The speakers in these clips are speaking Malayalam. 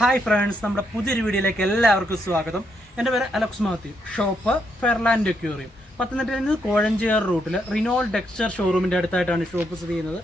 ഹായ് ഫ്രണ്ട്സ് നമ്മുടെ പുതിയൊരു വീഡിയോയിലേക്ക് എല്ലാവർക്കും സ്വാഗതം. എന്റെ പേര് Alex Mathew. Shop Ferland aquarium പത്തനംതിട്ടയിൽ നിന്ന് കോഴഞ്ചേർ റൂട്ടിൽ റിനോൾ ഡെക്സ്റ്റർ ഷോറൂമിന്റെ അടുത്തായിട്ടാണ് ഷോപ്പ് സ്ഥിതി ചെയ്യുന്നത്.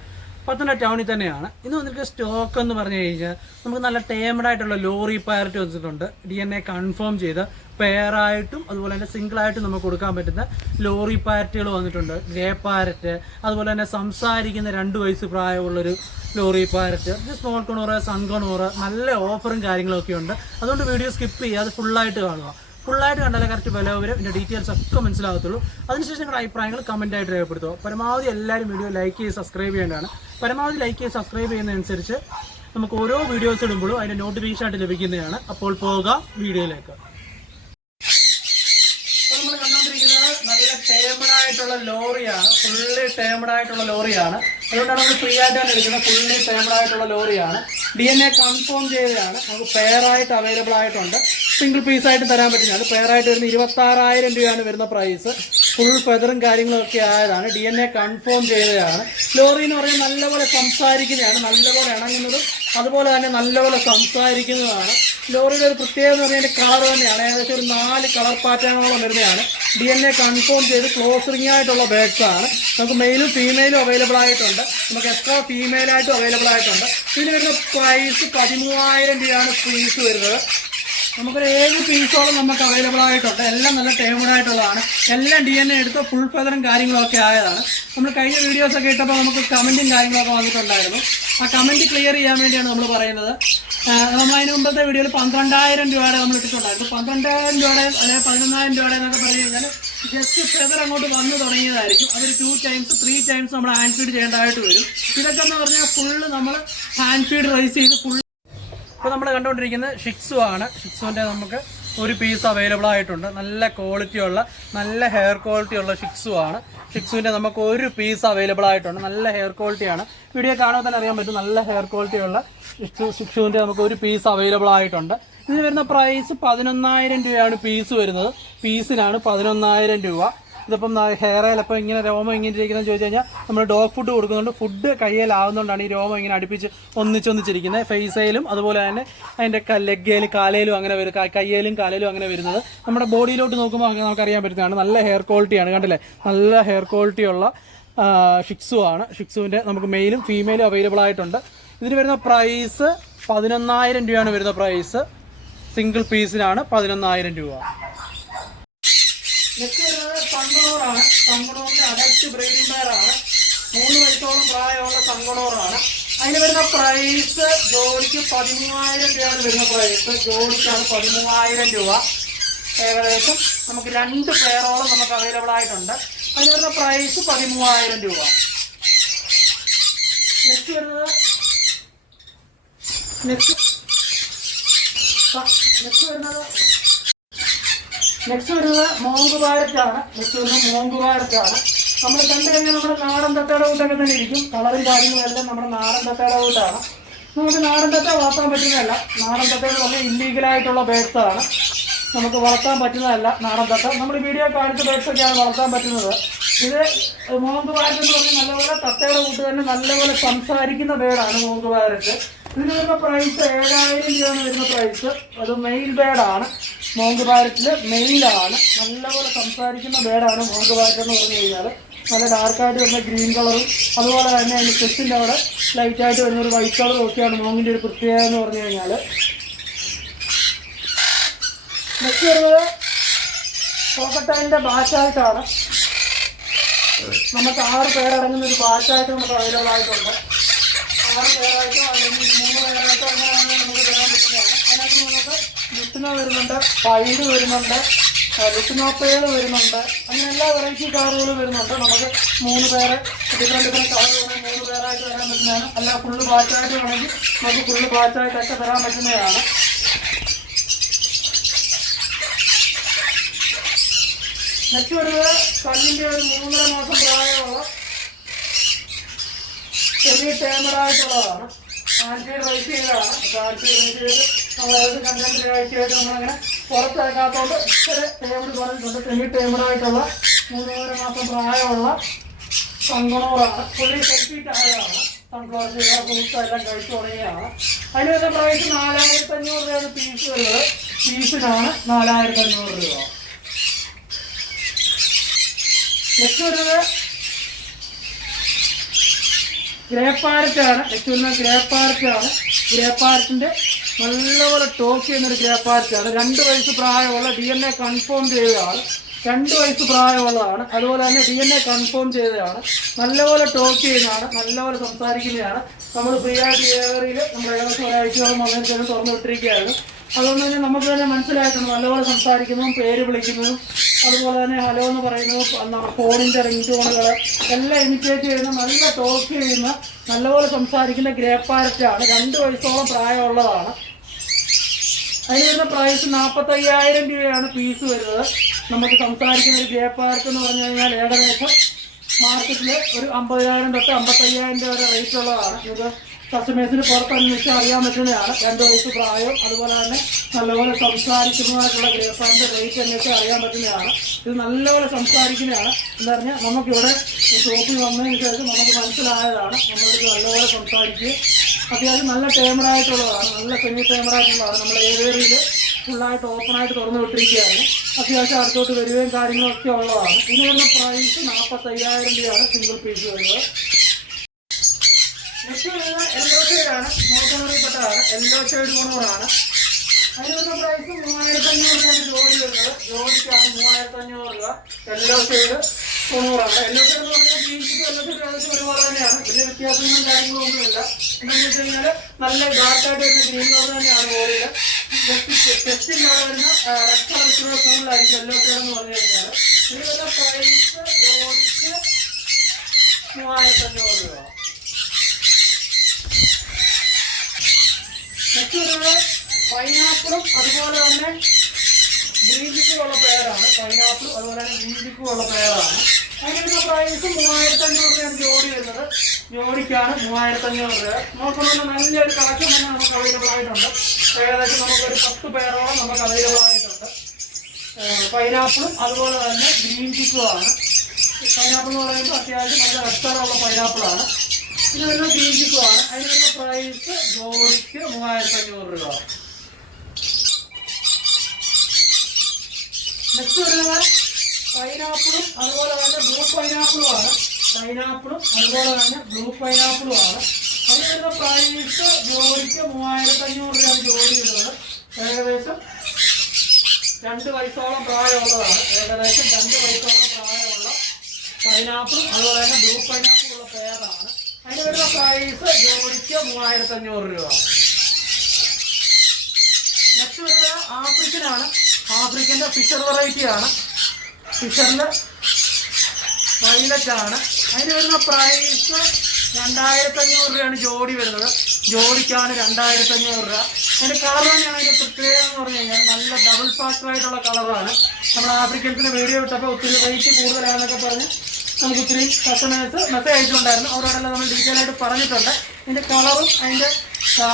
പത്തനംതിട്ട ടൗണിൽ തന്നെയാണ്. ഇന്ന് വന്നിരിക്കുന്ന സ്റ്റോക്ക് എന്ന് പറഞ്ഞു കഴിഞ്ഞാൽ നമുക്ക് നല്ല ടേമഡ് ആയിട്ടുള്ള ലോറി പാരറ്റ് വന്നിട്ടുണ്ട്. ഡി എൻ എ കൺഫേം ചെയ്ത് പെയറായിട്ടും അതുപോലെ തന്നെ സിംഗിളായിട്ടും നമുക്ക് കൊടുക്കാൻ പറ്റുന്ന ലോറി പാരറ്റുകൾ വന്നിട്ടുണ്ട്. ഗ്രേ പാരറ്റ് അതുപോലെ തന്നെ സംസാരിക്കുന്ന രണ്ട് വയസ്സ് പ്രായമുള്ളൊരു lory parrot small conure sun conure നല്ല ഓഫറും കാര്യങ്ങളൊക്കെ ഉണ്ട്. അതുകൊണ്ട് വീഡിയോ സ്കിപ്പ് ചെയ്യാതെ ഫുള്ളായിട്ട് കാണുക. ഫുള്ളായിട്ട് കണ്ടാലേ കറക്റ്റ് വില വരും ഇതിന്റെ ഡീറ്റെയിൽസ് ഒക്കെ മനസ്സിലാകത്തുള്ളൂ. അതിനുശേഷം നിങ്ങളുടെ അഭിപ്രായങ്ങൾ കമന്റ് ആയിട്ട് രേഖപ്പെടുത്തുക. പരമാവധി എല്ലാവരും വീഡിയോ ലൈക്ക് ചെയ്ത് സബ്സ്ക്രൈബ് ചെയ്യേണ്ടതാണ്. പരമാവധി ലൈക്ക് ചെയ്ത് സബ്സ്ക്രൈബ് ചെയ്യുന്നതനുസരിച്ച് നമുക്ക് ഓരോ വീഡിയോസ് ഇടുമ്പോഴും അതിന്റെ നോട്ടിഫിക്കേഷൻ ആയിട്ട് ലഭിക്കുന്നതാണ്. അപ്പോൾ പോവുക വീഡിയോയിലേക്ക്. നമ്മൾ നല്ല ആയിട്ടുള്ള ലോറിയാണ്. ഫുള്ളി ടേമഡ് ആയിട്ടുള്ള ലോറിയാണ്. അതുകൊണ്ടാണ് നമ്മൾ ഫ്രീ ആയിട്ട് തന്നെ എടുക്കുന്നത്. ഫുള്ളി ടേമഡ് ആയിട്ടുള്ള ലോറിയാണ്. ഡി എൻ എ കൺഫേം ചെയ്തതാണ്. നമുക്ക് ഫെയർ ആയിട്ട് അവൈലബിൾ ആയിട്ടുണ്ട്. സിംഗിൾ പീസ് ആയിട്ട് തരാൻ പറ്റില്ല പെയർ ആയിട്ട് വരുന്ന ഇരുപത്തി ആറായിരം രൂപയാണ് വരുന്ന പ്രൈസ് ഫുൾ ഫെദറും കാര്യങ്ങളൊക്കെ ആയതാണ്. ഡി എൻ എ കൺഫേം ചെയ്തതാണ്. ലോറി എന്ന് പറയുന്നത് നല്ലപോലെ സംസാരിക്കുന്നതാണ്. നല്ലപോലെ ഇണങ്ങുന്നതും അതുപോലെ തന്നെ നല്ലപോലെ സംസാരിക്കുന്നതാണ് ലോറിയുടെ ഒരു പ്രത്യേകത എന്ന് പറഞ്ഞാൽ കളർ തന്നെയാണ്. ഏകദേശം ഒരു നാല് കളർ പാറ്റേണോളം വരുന്നതാണ്. ഡി എൻ എ കൺഫേം ചെയ്ത് ക്ലോസറിംഗ് ആയിട്ടുള്ള ബാഗ്സാണ് നമുക്ക് മെയിലും ഫീമെയിലും അവൈലബിൾ ആയിട്ടുണ്ട്. നമുക്ക് എക്സ്ട്രാ ഫീമെയിലായിട്ടും അവൈലബിൾ ആയിട്ടുണ്ട്. ഇതിന് വരുന്ന പ്രൈസ് പതിമൂവായിരം രൂപയാണ് ഫീസ് വരുന്നത്. നമുക്കൊരു ഏഴ് പീസോളം നമുക്ക് അവൈലബിൾ ആയിട്ടുണ്ട്. എല്ലാം നല്ല ടേമഡ് ആയിട്ടുള്ളതാണ്. എല്ലാം ഡി എൻ എ എടുത്ത് ഫുൾ ഫെദറും കാര്യങ്ങളൊക്കെ ആയതാണ്. നമ്മൾ കഴിഞ്ഞ വീഡിയോസൊക്കെ ഇട്ടപ്പോൾ നമുക്ക് കമന്റും കാര്യങ്ങളൊക്കെ വന്നിട്ടുണ്ടായിരുന്നു. ആ കമന്റ് ക്ലിയർ ചെയ്യാൻ വേണ്ടിയാണ് നമ്മൾ പറയുന്നത്. നമ്മൾ അതിന് മുമ്പത്തെ വീഡിയോയിൽ പന്ത്രണ്ടായിരം രൂപയുടെ നമ്മൾ ഇട്ടിട്ടുണ്ടായിരുന്നു. പന്ത്രണ്ടായിരം രൂപയുടെ അല്ലെങ്കിൽ പതിനൊന്നായിരം രൂപയുടെ എന്നൊക്കെ പറഞ്ഞു കഴിഞ്ഞാൽ ജസ്റ്റ് ഫെദർ അങ്ങോട്ട് വന്നു തുടങ്ങിയതായിരിക്കും. അതൊരു ടു ടൈംസ് ത്രീ ടൈംസ് നമ്മൾ ഹാൻഡ് ഫീഡ് ചെയ്യേണ്ടതായിട്ട് വരും. ഇതൊക്കെ എന്ന് പറഞ്ഞാൽ ഫുള്ള് നമ്മൾ ഹാൻഡ് ഫീഡ് റൈസ് ചെയ്ത് ഫുൾ ഇപ്പോൾ നമ്മൾ കണ്ടുകൊണ്ടിരിക്കുന്നത് ഷിക്സു ആണ് ഷിക്സുവിന്റെ നമുക്ക് ഒരു പീസ് അവൈലബിൾ ആയിട്ടുണ്ട്. നല്ല ക്വാളിറ്റി ഉള്ള നല്ല ഹെയർ ക്വാളിറ്റി ഉള്ള ഷിക്സു ആണ് ഷിക്സുവിന്റെ നമുക്ക് ഒരു പീസ് അവൈലബിൾ ആയിട്ടുണ്ട്. നല്ല ഹെയർ ക്വാളിറ്റിയാണ് വീഡിയോ കാണുമ്പോൾ തന്നെ അറിയാൻ പറ്റും. നല്ല ഹെയർ ക്വാളിറ്റി ഉള്ള ഷിക്സു ഷിക്സുവിന്റെ നമുക്ക് ഒരു പീസ് അവൈലബിൾ ആയിട്ടുണ്ട്. ഇതിന് വരുന്ന പ്രൈസ് പതിനൊന്നായിരം രൂപയാണ് പീസ് വരുന്നത്. പീസിനാണ് പതിനൊന്നായിരം രൂപ. ഇതിപ്പം ഹെയർ ചിലപ്പോൾ ഇങ്ങനെ രോമം ഇങ്ങനെ ഇരിക്കുന്നത് ചോദിച്ചു കഴിഞ്ഞാൽ നമ്മൾ ഡോഗ് ഫുഡ് കൊടുക്കുന്നുണ്ട് ഫുഡ് കയ്യിലാവുന്നതുകൊണ്ടാണ് ഈ രോമം ഇങ്ങനെ അടുപ്പിച്ച് ഒന്നിച്ചൊന്നിച്ചിരിക്കുന്നത് ഫേസയിലും അതുപോലെ തന്നെ അതിന്റെ ലെഗയിലും കാലയിലും അങ്ങനെ വരും. കയ്യയിലും കാലയിലും അങ്ങനെ വരുന്നത്. നമ്മുടെ ബോഡിയിലോട്ട് നോക്കുമ്പോൾ അങ്ങനെ നമുക്ക് അറിയാൻ പറ്റുന്നതാണ്. നല്ല ഹെയർ ക്വാളിറ്റിയാണ് കണ്ടില്ലേ? നല്ല ഹെയർ ക്വാളിറ്റിയുള്ള ഷിക്സു ആണ്. ഷിക്സുവിന്റെ നമുക്ക് മെയിലും ഫീമെയിലും അവൈലബിൾ ആയിട്ടുണ്ട്. ഇതിന് വരുന്ന പ്രൈസ് പതിനൊന്നായിരം രൂപയാണ് വരുന്ന പ്രൈസ് സിംഗിൾ പീസിനാണ് പതിനൊന്നായിരം രൂപ. നെക്സ്റ്റ് വരുന്നത് തങ്കണോറാണ്. സങ്കണൂറിന്റെ അഡൽറ്റ് ബ്രീഡിംഗ് പെയറാണ് മൂന്ന് വയസ്സോളം പ്രായമുള്ള തങ്കണോറാണ്. അതിന് വരുന്ന പ്രൈസ് ജോഡിക്ക് പതിമൂവായിരം രൂപയാണ് വരുന്ന പ്രൈസ് ജോഡിക്കാണ് പതിമൂവായിരം രൂപ. ഏകദേശം നമുക്ക് രണ്ട് പേറോളം നമുക്ക് അവൈലബിൾ ആയിട്ടുണ്ട്. അതിന് വരുന്ന പ്രൈസ് പതിമൂവായിരം രൂപ. നെക്സ്റ്റ് വരുന്നത് നെക്സ്റ്റ് നെക്സ്റ്റ് വരുന്നത് നെക്സ്റ്റ് വരുന്നത് മോങ്ക് നെക്സ്റ്റ് വരുന്നത് മോങ്ക് നമ്മൾ കണ്ടു കഴിഞ്ഞാൽ നമ്മുടെ നാടൻ തത്തയുടെ തന്നെ ഇരിക്കും. കളറും കാര്യങ്ങളെല്ലാം നമ്മുടെ നാടൻ തത്തയുടെ നമുക്ക് നാടൻ തത്ത വളർത്താൻ പറ്റുന്നതല്ല. നാടൻ തത്തയുടെ പറഞ്ഞാൽ ഇല്ലീഗലായിട്ടുള്ള ബേഡ്സാണ് നമുക്ക് വളർത്താൻ പറ്റുന്നതല്ല നാടൻ തത്ത. നമ്മൾ വീഡിയോ കാണിച്ച ബേഡ്സൊക്കെയാണ് വളർത്താൻ പറ്റുന്നത്. ഇത് മോങ്ക് എന്ന് പറഞ്ഞാൽ നല്ലപോലെ തത്തയുടെ കൂട്ട് തന്നെ നല്ലപോലെ സംസാരിക്കുന്ന ബേഡാണ് മോങ്ക് ഇതിന് വരുന്ന പ്രൈസ് ഏഴായിരം രൂപയാണ് വരുന്ന പ്രൈസ് അത് മെയിൽ ബേഡാണ് മോങ്ക് പാരറ്റിൽ മെയിലാണ് നല്ലപോലെ സംസാരിക്കുന്ന ബേഡാണ് മോങ്ക് പാരറ്റ് എന്ന് പറഞ്ഞു കഴിഞ്ഞാൽ നല്ല ഡാർക്കായിട്ട് വരുന്ന ഗ്രീൻ കളറും അതുപോലെ തന്നെ അതിന്റെ ചെസ്റ്റിന്റെ അവിടെ ലൈറ്റായിട്ട് വരുന്ന ഒരു വൈറ്റ് കളറും ഒക്കെയാണ് മോങ്ങിന്റെ ഒരു പ്രത്യേകത എന്ന് പറഞ്ഞു കഴിഞ്ഞാൽ നെക്സ്റ്റ് വരുന്നത് കോക്കട്ടൈന്റെ ബാച്ചായിട്ടാണ്. നമുക്ക് ആറ് പേരടങ്ങുന്ന ഒരു ബാച്ചായിട്ട് നമുക്ക് അവൈലബിൾ ആയിട്ടുണ്ട്. ആറ് പേരായിട്ടും അല്ലെങ്കിൽ പറ്റുന്നതാണ് അതിനകത്ത് നമുക്ക് ലുട്ടിനോ വരുന്നുണ്ട് പൈഡ് വരുന്നുണ്ട് ലുട്ടിനോപ്പകൾ വരുന്നുണ്ട് അങ്ങനെ എല്ലാ വെറൈറ്റി കാറുകളും വരുന്നുണ്ട്. നമുക്ക് മൂന്ന് പേര് ഡിഫറെന്റ് ഡിഫറെന്റ് കളർ വേണമെങ്കിൽ മൂന്ന് പേരായിട്ട് തരാൻ പറ്റുന്നതാണ്. അല്ല ഫുള്ള് ബാച്ചായിട്ട് വേണമെങ്കിൽ നമുക്ക് ഫുള്ള് ബാച്ചായിട്ടൊക്കെ തരാൻ പറ്റുന്നതാണ്. നെക്സ്റ്റ് വരുന്നത് കല്ലിന്റെ ഒരു മൂന്നര മാസം പ്രായമുള്ള ചെറിയ ടേമറായിട്ടുള്ളതാണ്. ആന്റി റൈസ് ചെയ്തതാണ്. അപ്പോൾ ആന്റി റൈസ് ചെയ്ത് നമ്മളത് കണ്ടന്റ് കാഴ്ചയായിട്ട് നമ്മളങ്ങനെ പുറത്തിറക്കാത്തതുകൊണ്ട് ഇച്ചിരി ടേമർ പറഞ്ഞിട്ടുണ്ട്. സെമി ടേമറായിട്ടുള്ള മൂന്നര മാസം പ്രായമുള്ള സൺഗുണോറാണ് പുള്ളി സെൽഫീറ്റ് ആയതാണ് സൺഫ്ലവർ ഫ്രൂട്ട്സ് എല്ലാം കഴിച്ചു തുടങ്ങിയതാണ്. പ്രൈസ് നാലായിരത്തി അഞ്ഞൂറ് രൂപയാണ് പീസ് വരുന്നത്. പീസിനാണ് നാലായിരത്തി അഞ്ഞൂറ് രൂപ. നെക്സ്റ്റ് വരുന്നത് ഗ്രേപ്പാരറ്റാണ് ലക്ഷ്മണ വരുന്നത് ഗ്രേപ്പാരറ്റാണ് ഗ്രേപ്പാരറ്റിന്റെ നല്ലപോലെ ടോക്ക് ചെയ്യുന്നൊരു ഗ്രേപ്പാരറ്റാണ് രണ്ട് വയസ്സ് പ്രായമുള്ള ഡി എൻ എ കൺഫേം ചെയ്തതാണ് രണ്ട് വയസ്സ് പ്രായമുള്ളതാണ്. അതുപോലെ തന്നെ ഡി എൻ എ കൺഫേം ചെയ്തതാണ് നല്ലപോലെ ടോക്ക് ചെയ്യുന്നതാണ് നല്ലപോലെ സംസാരിക്കുന്നതാണ് നമ്മൾ ഫ്രീ ആയിട്ട് ഏറിയിൽ നമ്മൾ ഏകദേശം ഒരാഴ്ചയോളം വന്നതിന് ശേഷം തുറന്നു വിട്ടിരിക്കുകയാണ്. അതുകൊണ്ട് തന്നെ നമുക്ക് തന്നെ മനസ്സിലായിട്ടുണ്ട് നല്ലപോലെ സംസാരിക്കുന്നതും പേര് വിളിക്കുന്നതും അതുപോലെ തന്നെ ഹലോ എന്ന് പറയുന്നു ഫോണിന്റെ റിംഗ് ടോണുകൾ എല്ലാം ഇമിറ്റേറ്റ് ചെയ്യുന്ന നല്ല ടോക്ക് ചെയ്യുന്ന നല്ലപോലെ സംസാരിക്കുന്ന ഗ്രേപ്പാരറ്റാണ് രണ്ട് വയസ്സോളം പ്രായമുള്ളതാണ്. അതിന് വരുന്ന പ്രൈസ് നാൽപ്പത്തയ്യായിരം രൂപയാണ് ഫീസ് വരുന്നത്. നമുക്ക് സംസാരിക്കുന്ന ഒരു ഗ്രേപ്പാരറ്റ് എന്ന് പറഞ്ഞു കഴിഞ്ഞാൽ ഏകദേശം മാർക്കറ്റിൽ ഒരു അമ്പതിനായിരം തൊട്ട് അമ്പത്തയ്യായിരം രൂപ വരെ റേറ്റ് ഉള്ളതാണ്. ഇത് കസ്റ്റമേഴ്സിന് പുറത്ത് അന്വേഷിച്ച് അറിയാൻ പറ്റുന്നതാണ്. രണ്ട് വയസ്സ് പ്രായം അതുപോലെ തന്നെ നല്ലപോലെ സംസാരിക്കുന്നതായിട്ടുള്ള ഗ്രേപ്പാറിന്റെ റേറ്റ് അന്വേഷിച്ച് അറിയാൻ പറ്റുന്നതാണ്. ഇത് നല്ലപോലെ സംസാരിക്കുന്നതാണ്. എന്ന് പറഞ്ഞാൽ നമുക്കിവിടെ ഷോപ്പിൽ വന്നതിന് ശേഷം നമുക്ക് മനസ്സിലായതാണ്. നമ്മളിത് നല്ലപോലെ സംസാരിക്കുകയും അത്യാവശ്യം നല്ല ടേമറായിട്ടുള്ളതാണ് നല്ല സെമി ടേമറായിട്ടുള്ളതാണ് നമ്മൾ ഏരിയയിൽ ഫുള്ളായിട്ട് ഓപ്പണായിട്ട് തുറന്നു വിട്ടിരിക്കുകയാണ്. അത്യാവശ്യം അടുത്തോട്ട് വരികയും കാര്യങ്ങളൊക്കെ ഉള്ളതാണ്. ഇതിന് വരുന്ന പ്രൈസ് നാൽപ്പത്തയ്യായിരം രൂപയാണ് സിംഗിൾ പീസ് വരുന്നത്. നെക്സ്റ്റ് വരുന്നത് യെല്ലോ ഷെയ്ഡാണ്. മോട്ടോറിൽപ്പെട്ടതാണ് യെല്ലോ ഷെയ്ഡ് കൊണൂറാണ് അതിന് വരുന്ന പ്രൈസ് മൂവായിരത്തി അഞ്ഞൂറ് രൂപയാണ് ജോഡി വരുന്നത്. ജോഡിക്കാണ് മൂവായിരത്തി അഞ്ഞൂറ് രൂപ. യെല്ലോ ഷെയ്ഡ് തൊണ്ണൂറാണ് യെല്ലോ ഷെയ്ഡ് എന്ന് പറഞ്ഞാൽ ഗ്രീൻസിക്ക് യെല്ലോ ഷെയ്ഡ് ഏകദേശം ഒരുപോലെ തന്നെയാണ്. വലിയ വ്യത്യാസങ്ങളും കാര്യങ്ങളും ഒന്നുമില്ല എന്താണെന്ന് വെച്ച് നല്ല ഡാർക്കായിട്ട് വരുന്ന ഗ്രീൻ കളർ തന്നെയാണ് ബോഡിയിൽ ടെസ്റ്റിംഗ് അവിടെ വരുന്ന റെഡ് കളർ കൂടുതലായിരിക്കും എന്ന് പറഞ്ഞു കഴിഞ്ഞാൽ പ്രൈസ് ജോഡിക്ക് മൂവായിരത്തി അഞ്ഞൂറ് രൂപ. വരുന്നത് പൈനാപ്പിളും അതുപോലെ തന്നെ ഗ്രീൻ ചിക്കും ഉള്ള പേരാണ്. പൈനാപ്പിൾ അതുപോലെ തന്നെ ഗ്രീൻ ചിക്കും ഉള്ള പേരാണ്. അതിനുള്ള പ്രൈസ് മൂവായിരത്തി അഞ്ഞൂറ് രൂപയാണ് ജോഡി വരുന്നത്. ജോഡിക്കാണ് മൂവായിരത്തി അഞ്ഞൂറ് രൂപ. നോക്കുമ്പോൾ നല്ലൊരു കളക്ഷൻ തന്നെ നമുക്ക് അവൈലബിൾ ആയിട്ടുണ്ട്. ഏകദേശം നമുക്കൊരു പത്ത് പേരോളം നമുക്ക് അവൈലബിൾ ആയിട്ടുണ്ട്. പൈനാപ്പിളും അതുപോലെ തന്നെ ഗ്രീൻ ചിക്കുമാണ് പൈനാപ്പിൾ എന്ന് പറയുമ്പോൾ അത്യാവശ്യം നല്ല റെസ്റ്റോറുള്ള പൈനാപ്പിളാണ്. ഇത് വരുന്ന ഗ്രീൻ ചിക്കുമാണ് അതിന് വരുന്ന ജോഡിക്ക് മൂവായിരത്തി അഞ്ഞൂറ് രൂപ. നെക്സ്റ്റ് വരുന്നത് പൈനാപ്പിളും അതുപോലെ തന്നെ ബ്ലൂ പൈനാപ്പിളുമാണ് പൈനാപ്പിളും അതുപോലെ തന്നെ ബ്ലൂ പൈനാപ്പിളുമാണ് അത് വരുന്ന പ്രൈസ് ജോലിക്ക് മൂവായിരത്തി അഞ്ഞൂറ് രൂപ ജോലി വരുന്നത്. ഏകദേശം രണ്ട് വയസ്സോളം പ്രായമുള്ളതാണ്. ഏകദേശം രണ്ട് വയസ്സോളം പ്രായമുള്ള പൈനാപ്പിൾ അതുപോലെ തന്നെ ബ്ലൂ പൈനാപ്പിൾ ഉള്ള പേരാണ് അതിന് വരുന്ന പ്രൈസ് ജോഡിക്ക് മൂവായിരത്തി അഞ്ഞൂറ് രൂപ. നെക്സ്റ്റ് വരുന്നത് ആഫ്രിക്കനാണ്. ആഫ്രിക്കന്റെ ഫിഷർ വെറൈറ്റി ആണ്. ഫിഷറിന്റെ വൈലറ്റ് ആണ്. അതിന് വരുന്ന പ്രൈസ് രണ്ടായിരത്തി അഞ്ഞൂറ് രൂപയാണ് ജോഡി വരുന്നത്. ജോഡിക്കാണ് രണ്ടായിരത്തി അഞ്ഞൂറ് രൂപ. അതിന്റെ കളർ തന്നെയാണ് അതിന്റെ പ്രത്യേകത എന്ന് പറഞ്ഞു കഴിഞ്ഞാൽ നല്ല ഡബിൾ ഫാക്ടർ ആയിട്ടുള്ള കളറാണ് നമ്മൾ ആഫ്രിക്കൻസിന് വീഡിയോ ഇട്ടപ്പോൾ ഒത്തിരി റേറ്റ് കൂടുതലാണെന്നൊക്കെ പറഞ്ഞ് നമുക്ക് ഒത്തിരി കസ്റ്റമേഴ്സ് മെസ്സേജ് അയച്ചിട്ടുണ്ടായിരുന്നു അവരോടെല്ലാം നമ്മൾ ഡീറ്റെയിൽ ആയിട്ട് പറഞ്ഞിട്ടുണ്ട്. ഇതിന്റെ കളറും അതിന്റെ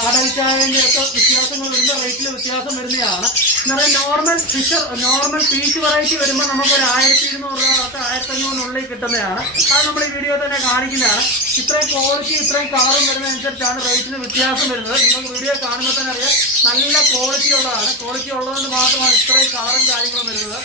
അടൽച്ചായതിന്റെ ഒക്കെ വ്യത്യാസങ്ങൾ വരുമ്പോൾ റേറ്റിൽ വ്യത്യാസം വരുന്നതാണ്. എന്ന് പറയുന്നത് normal fischer normal peach variety വരുമ്പോൾ നമുക്കൊരു ആയിരത്തി ഇരുന്നൂറ് രൂപ തൊട്ട് ആയിരത്തി അഞ്ഞൂറിനുള്ളിൽ കിട്ടുന്നതാണ്. അത് നമ്മൾ ഈ വീഡിയോ തന്നെ കാണിക്കുന്നതാണ്. ഇത്രയും ക്വാളിറ്റി ഇത്രയും കളറും വരുന്നതനുസരിച്ചാണ് റേറ്റിന് വ്യത്യാസം വരുന്നത്. നിങ്ങൾക്ക് വീഡിയോ കാണുമ്പോൾ തന്നെ അറിയാം. നല്ല ക്വാളിറ്റി ഉള്ളതാണ്. ക്വാളിറ്റി ഉള്ളതുകൊണ്ട് മാത്രമാണ് ഇത്രയും കളറും കാര്യങ്ങളും വരുന്നത്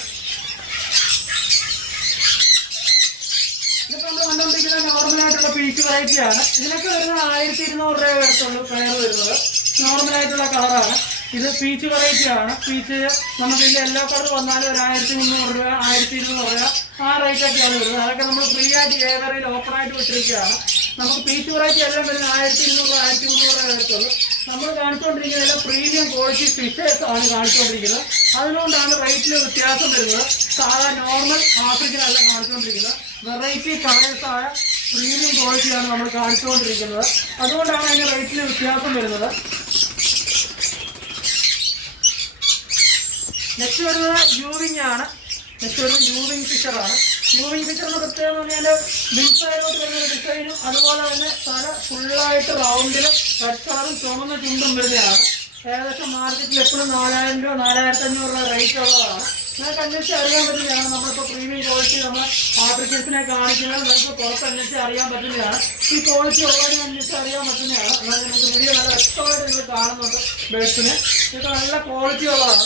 ഇതിപ്പോ നമ്മൾ ആയിട്ടുള്ള പീച്ച് വെറൈറ്റി ആണ്. ഇതിനൊക്കെ വരുന്നത് ആയിരത്തി ഇരുന്നൂറ് രൂപ വരത്തുള്ളൂ കളർ വരുന്നത്. നോർമലായിട്ടുള്ള കളറാണ് ഇത് പീച്ച് വെറൈറ്റി ആണ്. പീച്ച് നമുക്ക് ഇതിൽ യെല്ലോ കളർ വന്നാലും ഒരു ആയിരത്തി മുന്നൂറ് രൂപ ആയിരത്തി ഇരുന്നൂറ് രൂപ ആ റേറ്റ് ആണ് വരുന്നത്. അതൊക്കെ നമ്മൾ ഫ്രീ ആയിട്ട് ഏവറിൽ ഓപ്പൺ ആയിട്ട് വിട്ടിരിക്കുകയാണ്. നമുക്ക് പീച്ച് വെറൈറ്റി എല്ലാം വരുന്നത് ആയിരത്തി ഇരുന്നൂറ് ആയിരത്തി മുന്നൂറ് രൂപ വരത്തുള്ളൂ നമ്മൾ കാണിച്ചുകൊണ്ടിരിക്കുന്നത് പ്രീമിയം ക്വാളിറ്റി ഫിഷേഴ്സ് ആണ് കാണിച്ചുകൊണ്ടിരിക്കുന്നത്. അതുകൊണ്ടാണ് റേറ്റിൽ വ്യത്യാസം വരുന്നത്. സാധാരണ നോർമൽ ആഫ്രിക്കൻ അല്ല കാണിച്ചുകൊണ്ടിരിക്കുന്നത്. വെറൈറ്റി കളേഴ്സായ പ്രീമിയം ക്വാളിറ്റിയാണ് നമ്മൾ കാണിച്ചുകൊണ്ടിരിക്കുന്നത്. അതുകൊണ്ടാണ് അതിന്റെ റേറ്റിൽ വ്യത്യാസം വരുന്നത്. നെക്സ്റ്റ് വരുന്നത് യൂവിങ് ആണ്. നെക്സ്റ്റ് വരുന്നത് യൂവിങ് ഫിഷറാണ് യൂവിങ് ഫിഷറിന്റെ പ്രത്യേകത എന്ന് പറഞ്ഞാൽ ബിൽസൈലോട്ട് വരുന്ന ഡിസൈനും അതുപോലെ തന്നെ തല ഫുള്ളായിട്ട് റൗണ്ടിൽ റെഡ് കളറും ചുമന്ന ചുണ്ടും വരുന്നതാണ്. ഏകദേശം മാർക്കറ്റിൽ എപ്പോഴും നാലായിരം രൂപ നാലായിരത്തി അഞ്ഞൂറ് രൂപ റേറ്റ് ഉള്ളതാണ്. നിങ്ങൾക്ക് അന്വേഷിച്ച് അറിയാൻ പറ്റുന്നതാണ് നമ്മളിപ്പോൾ പ്രീമിയം ക്വാളിറ്റി നമ്മൾ ആപ്ലിക്കേഷനെ കാണിക്കുന്നത് നിങ്ങൾക്ക് പുറത്ത് അന്വേഷിച്ച് അറിയാൻ പറ്റുന്നതാണ് ഈ ക്വാളിറ്റി ഉള്ളതിനെ അന്വേഷിച്ച് അറിയാൻ പറ്റുന്നതാണ് അതായത് നിങ്ങൾക്ക് വീഡിയോ നല്ല വ്യക്തമായിട്ട് നിങ്ങൾ കാണുന്നുണ്ട് ബേഡ്സിന് ഇതൊക്കെ നല്ല ക്വാളിറ്റി ഉള്ളതാണ്.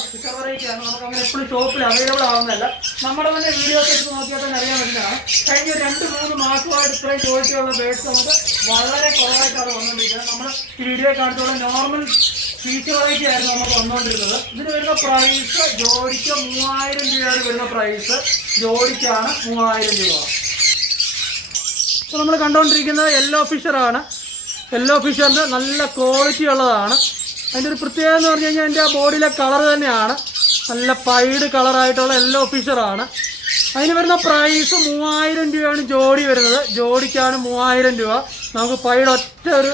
ആണ്. നമുക്ക് അങ്ങനെ എപ്പോഴും ഷോപ്പിൽ അവൈലബിൾ ആവുന്നതല്ല. നമ്മുടെ തന്നെ വീഡിയോസ് എടുത്ത് നോക്കിയാൽ തന്നെ അറിയാൻ പറ്റുന്നതാണ് കഴിഞ്ഞ രണ്ട് മൂന്ന് മാസമായിട്ട് ഇത്രയും ക്വാളിറ്റി ഉള്ള ബേഡ്സ് നമുക്ക് വളരെ കുറവായിട്ടാണ് വന്നുകൊണ്ടിരിക്കുന്നത്. നമ്മൾ ഈ വീഡിയോ കാണിച്ചുള്ള നോർമൽ ഫീച്ചർ വെറൈറ്റി ആയിരുന്നു നമുക്ക് വന്നുകൊണ്ടിരുന്നത്. ഇതിന് വരുന്ന പ്രൈസ് ജോഡിക്ക് മൂവായിരം രൂപയാണ് വരുന്ന പ്രൈസ് ജോഡിക്കാണ് മൂവായിരം രൂപ. ഇപ്പോൾ നമ്മൾ കണ്ടുകൊണ്ടിരിക്കുന്നത് യെല്ലോ ഫിഷറാണ് യെല്ലോ ഫിഷറിന്റെ നല്ല ക്വാളിറ്റി ഉള്ളതാണ്. അതിന്റെ ഒരു പ്രത്യേകത എന്ന് പറഞ്ഞു കഴിഞ്ഞാൽ അതിന്റെ ആ ബോഡിയിലെ കളർ തന്നെയാണ്. നല്ല പൈഡ് കളറായിട്ടുള്ള യെല്ലോ ഫിഷറാണ് അതിന് വരുന്ന പ്രൈസ് മൂവായിരം രൂപയാണ് ജോഡി വരുന്നത്. ജോഡിക്കാണ് മൂവായിരം രൂപ. നമുക്ക് പൈഡ് ഒറ്റ ഒരു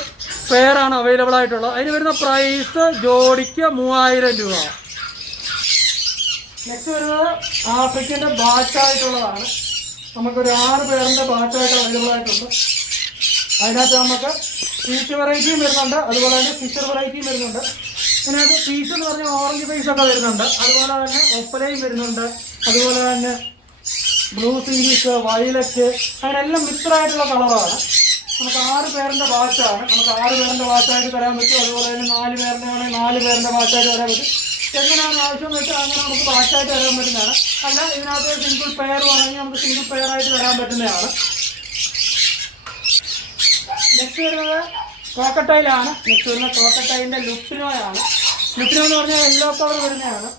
പെയറാണ് അവൈലബിൾ ആയിട്ടുള്ളത്. അതിന് വരുന്ന പ്രൈസ് ജോഡിക്ക് മൂവായിരം രൂപ. നെക്സ്റ്റ് വരുന്നത് ആഫ്രിക്കന്റെ ബാച്ചായിട്ടുള്ളതാണ്. നമുക്കൊരു ആറ് പേരിന്റെ ബാച്ചായിട്ട് അവൈലബിൾ ആയിട്ടുണ്ട്. അതിനകത്ത് നമുക്ക് ഫീച്ച് വെറൈറ്റിയും വരുന്നുണ്ട്. അതുപോലെ തന്നെ ഫിഷർ വെറൈറ്റിയും വരുന്നുണ്ട്. അതിനകത്ത് പീച്ച് എന്ന് പറഞ്ഞാൽ ഓറഞ്ച് പീസ് ഒക്കെ വരുന്നുണ്ട്. അതുപോലെ തന്നെ ഒപ്പലയും വരുന്നുണ്ട്. അതുപോലെ തന്നെ ബ്ലൂ സീരീസ് വയലറ്റ് അതിനെല്ലാം മിക്സഡ് ആയിട്ടുള്ള കളറാണ് നമുക്ക് ആറ് പേരുടെ ബാച്ചാണ് നമുക്ക് ആറ് പേരുടെ ബാച്ചായിട്ട് തരാൻ പറ്റും. അതുപോലെ തന്നെ നാല് പേരുടെ ആണെങ്കിൽ നാല് പേരുടെ ബാച്ചായിട്ട് തരാൻ പറ്റും. എങ്ങനെയാണ് ആവശ്യം വെച്ചാൽ അങ്ങനെ നമുക്ക് ബാച്ചായിട്ട് തരാൻ പറ്റുന്നതാണ്. അല്ല ഇതിനകത്ത് സിംഗിൾ പെയർ ആണെങ്കിൽ നമുക്ക് സിംഗിൾ പെയർ ആയിട്ട് തരാൻ പറ്റുന്നതാണ്. നെക്സ്റ്റ് വരുന്നത് കോക്കട്ടയിലാണ് നെക്സ്റ്റ് വരുന്ന കോക്കട്ടയിന്റെ ലുപ്പിനോയാണ് ലുപ്പിനോ എന്ന് പറഞ്ഞാൽ യെല്ലോ കളർ വരുന്നതാണ്.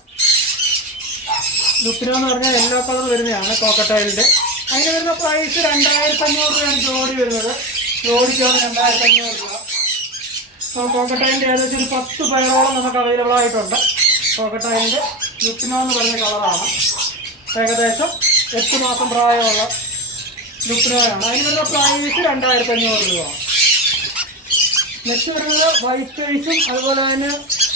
ലുപ്പിനോ എന്ന് പറഞ്ഞാൽ യെല്ലോ കളർ വരുന്നതാണ് കോക്കട്ടയിലിന്റെ അതിന് വരുന്ന പ്രൈസ് രണ്ടായിരത്തി അഞ്ഞൂറ് രൂപയാണ് ജോഡി വരുന്നത്. ജോഡിക്കാണ് രണ്ടായിരത്തി അഞ്ഞൂറ് രൂപ. അപ്പോൾ കോക്കട്ടൈന്റെ ഏകദേശം ഒരു പത്ത് പേരോളം നമുക്ക് അവൈലബിൾ ആയിട്ടുണ്ട്. കോക്കട്ടൈന്റെ ലുപ്പിനോ എന്ന് പറഞ്ഞ കളറാണ്. ഏകദേശം എട്ട് മാസം പ്രായമുള്ള ലുപ്പിനോയാണ് അതിനുള്ള പ്രൈസ് രണ്ടായിരത്തി അഞ്ഞൂറ് രൂപ. നെക്സ്റ്റ് വരുന്നത് വൈറ്റ് ഫേസും അതുപോലെ തന്നെ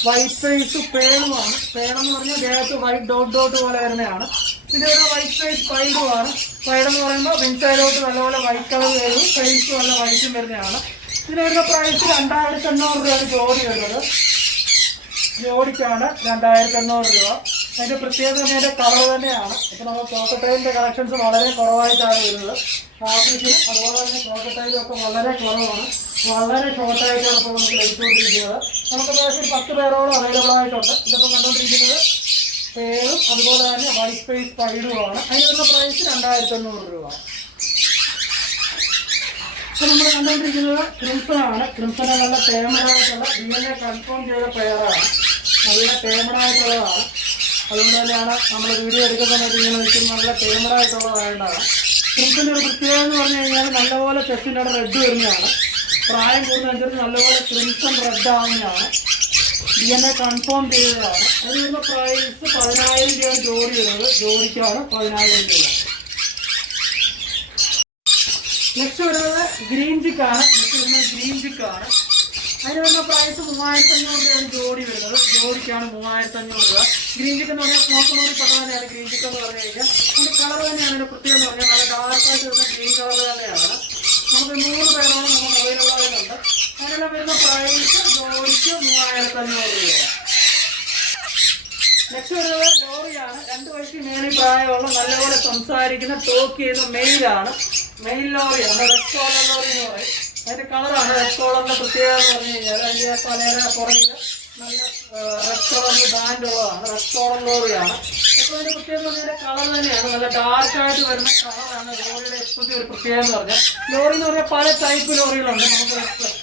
വൈറ്റ് ഫേസ് പേണുമാണ്. പേളെന്ന് പറഞ്ഞാൽ ദേഹത്ത് വൈറ്റ് ഡോട്ട് ഡോട്ട് പോലെ വരുന്നതാണ്. പിന്നെ ഒരു വൈറ്റ് സൈസ് പൈഡുമാണ് പൈഡെന്ന് പറയുമ്പോൾ വെൻസൈലോട്ട് നല്ലപോലെ വൈറ്റ് കളർ വരും. സൈസ് നല്ല വൈറ്റും വരുന്നതാണ്. ഇതിന് വരുന്ന പ്രൈസ് രണ്ടായിരത്തി എണ്ണൂറ് രൂപയാണ് ജോഡി വരുന്നത്. ജോഡിക്കാണ് രണ്ടായിരത്തി എണ്ണൂറ് രൂപ. അതിന്റെ പ്രത്യേകത തന്നെ അതിന്റെ കളർ തന്നെയാണ്. ഇപ്പോൾ നമ്മൾ കോക്കട്ടൈലിന്റെ കളക്ഷൻസ് വളരെ കുറവായിട്ടാണ് വരുന്നത്. ആഫ്രിക്കയും അതുപോലെ തന്നെ കോക്കട്ടൈലും ഒക്കെ വളരെ കുറവാണ്. വളരെ ഷോർട്ടായിട്ടാണ് ഇപ്പോൾ നമുക്ക് ലഭിച്ചുകൊണ്ടിരിക്കുന്നത്. നമുക്ക് ഏകദേശം പത്ത് പേരോളം അവൈലബിൾ ആയിട്ടുണ്ട്. ഇതിപ്പോൾ കണ്ടുകൊണ്ടിരിക്കുന്നത് പേരും അതുപോലെ തന്നെ വൈറ്റ് സ്പേസ് പൈഡുമാണ് അതിനുള്ള പ്രൈസ് രണ്ടായിരത്തി എണ്ണൂറ് രൂപ. ഇപ്പൊ നമ്മൾ കണ്ടുകൊണ്ടിരിക്കുന്നത് ക്രിംസൺ ആണ്. ക്രിംസൺ നല്ല പേമറായിട്ടുള്ള ഡി എൻ എ കൺഫേം ചെയ്ത പെയറാണ് നല്ല പേമറായിട്ടുള്ളതാണ് അതുകൊണ്ട് തന്നെയാണ് നമ്മൾ വീഡിയോ എടുക്കുന്ന സമയത്ത് ഇങ്ങനെ വെച്ചാൽ നല്ല പേമറായിട്ടുള്ളതായതാണ് ക്രിംസന്റെ ഒരു പ്രത്യേകത എന്ന് പറഞ്ഞു കഴിഞ്ഞാൽ നല്ലപോലെ ചെസ്റ്റിന്റെ അവിടെ റെഡ് വരുന്നതാണ്. പ്രായം കൂടുന്നതനുസരിച്ച് നല്ലപോലെ ക്രിംസൺ റെഡ് ആവുന്നതാണ്. എ കൺഫേം ചെയ്തതാണ് അതിന് വരുന്ന പ്രൈസ് പതിനായിരം രൂപ ജോഡി വരുന്നത്. ജോഡിക്കാണ് പതിനായിരം രൂപ. നെക്സ്റ്റ് വരുന്നത് ഗ്രീൻ ചിക്കാണ് നെക്സ്റ്റ് വരുന്നത് ഗ്രീൻ ചിക്കാണ് അതിന് വരുന്ന പ്രൈസ് മൂവായിരത്തി അഞ്ഞൂറ് രൂപയാണ് ജോഡി വരുന്നത്. ജോഡിക്കാണ് മൂവായിരത്തി അഞ്ഞൂറ് രൂപ ഗ്രീൻ ചിക്ക് എന്ന് പറഞ്ഞാൽ സ്മോക്കണോട് പെട്ട തന്നെയാണ് ഗ്രീൻ ചിക്ക് എന്ന് പറഞ്ഞു കഴിഞ്ഞാൽ. അതിന്റെ കളർ തന്നെയാണ് അതിന്റെ പ്രത്യേകം എന്ന് പറഞ്ഞാൽ നല്ല ഡാർക്കായിട്ട് വരുന്ന ഗ്രീൻ കളർ തന്നെയാണ്. നമുക്ക് നൂറ് പേരോളം നമുക്ക് അവൈലബിൾ ആകുന്നുണ്ട് അതിനെല്ലാം വരുന്ന പ്രൈസ് ജോഡിക്ക് മൂവായിരത്തി അഞ്ഞൂറ് രൂപ നെക്സ്റ്റ് വരുന്നത് ലോറിയാണ്. രണ്ട് വയസ്സിൽ മേളിൽ പ്രായമുള്ള നല്ലപോലെ സംസാരിക്കുന്ന ടോക്ക് ചെയ്യുന്ന മെയിലാണ്. മെയിൽ ലോറിയാണ് റെഡ് കോളർ ലോറി എന്ന് പറയും. അതിന്റെ കളറാണ് റെഡ് കോളറിന്റെ പ്രത്യേകത എന്ന് പറഞ്ഞു കഴിഞ്ഞാൽ അതിന്റെ തലേന പുറകിൽ നല്ല റെഡ് കളറിന്റെ ബാൻഡ് ഉള്ളതാണ്. റെഡ് കോളർ ലോറിയാണ്. അപ്പോൾ അതിന്റെ പ്രത്യേകത എന്ന് കളർ തന്നെയാണ്. നല്ല ഡാർക്ക് ആയിട്ട് വരുന്ന കളറാണ് ലോറിയുടെ എക്സ്പെക്റ്റ് ഒരു പ്രത്യേകത എന്ന് പറഞ്ഞാൽ. ലോറി എന്ന് പറഞ്ഞാൽ പല ടൈപ്പ് ലോറികളുണ്ട്. നമുക്ക്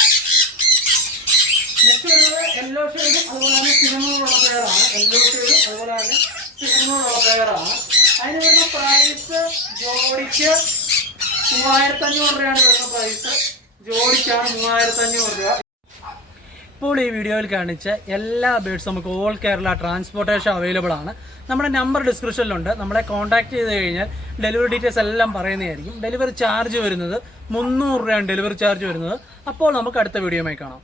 വരുന്നത് അതുപോലെ തന്നെ സിനിമകളുള്ള പേരാണ്. യെല്ലോ അതുപോലെ തന്നെ സിനിമകളുള്ള പേരാണ്. അതിന് വരുന്ന പ്രൈസ് ജോഡിക്ക് മൂവായിരത്തി അഞ്ഞൂറ് രൂപയാണ് വരുന്ന പ്രൈസ് ജോഡിക്കാണ് മൂവായിരത്തി അഞ്ഞൂറ് രൂപ. ഇപ്പോൾ ഈ വീഡിയോയിൽ കാണിച്ച എല്ലാ ബേഡ്സും നമുക്ക് ഓൾ കേരള ട്രാൻസ്പോർട്ടേഷൻ അവൈലബിൾ ആണ്. നമ്മുടെ നമ്പർ ഡിസ്ക്രിപ്ഷനിലുണ്ട് നമ്മളെ കോൺടാക്ട് ചെയ്ത് കഴിഞ്ഞാൽ ഡെലിവറി ഡീറ്റെയിൽസ് എല്ലാം പറയുന്നതായിരിക്കും. ഡെലിവറി ചാർജ് വരുന്നത് മുന്നൂറ് രൂപയാണ് ഡെലിവറി ചാർജ് വരുന്നത്. അപ്പോൾ നമുക്ക് അടുത്ത വീഡിയോയുമായി കാണാം.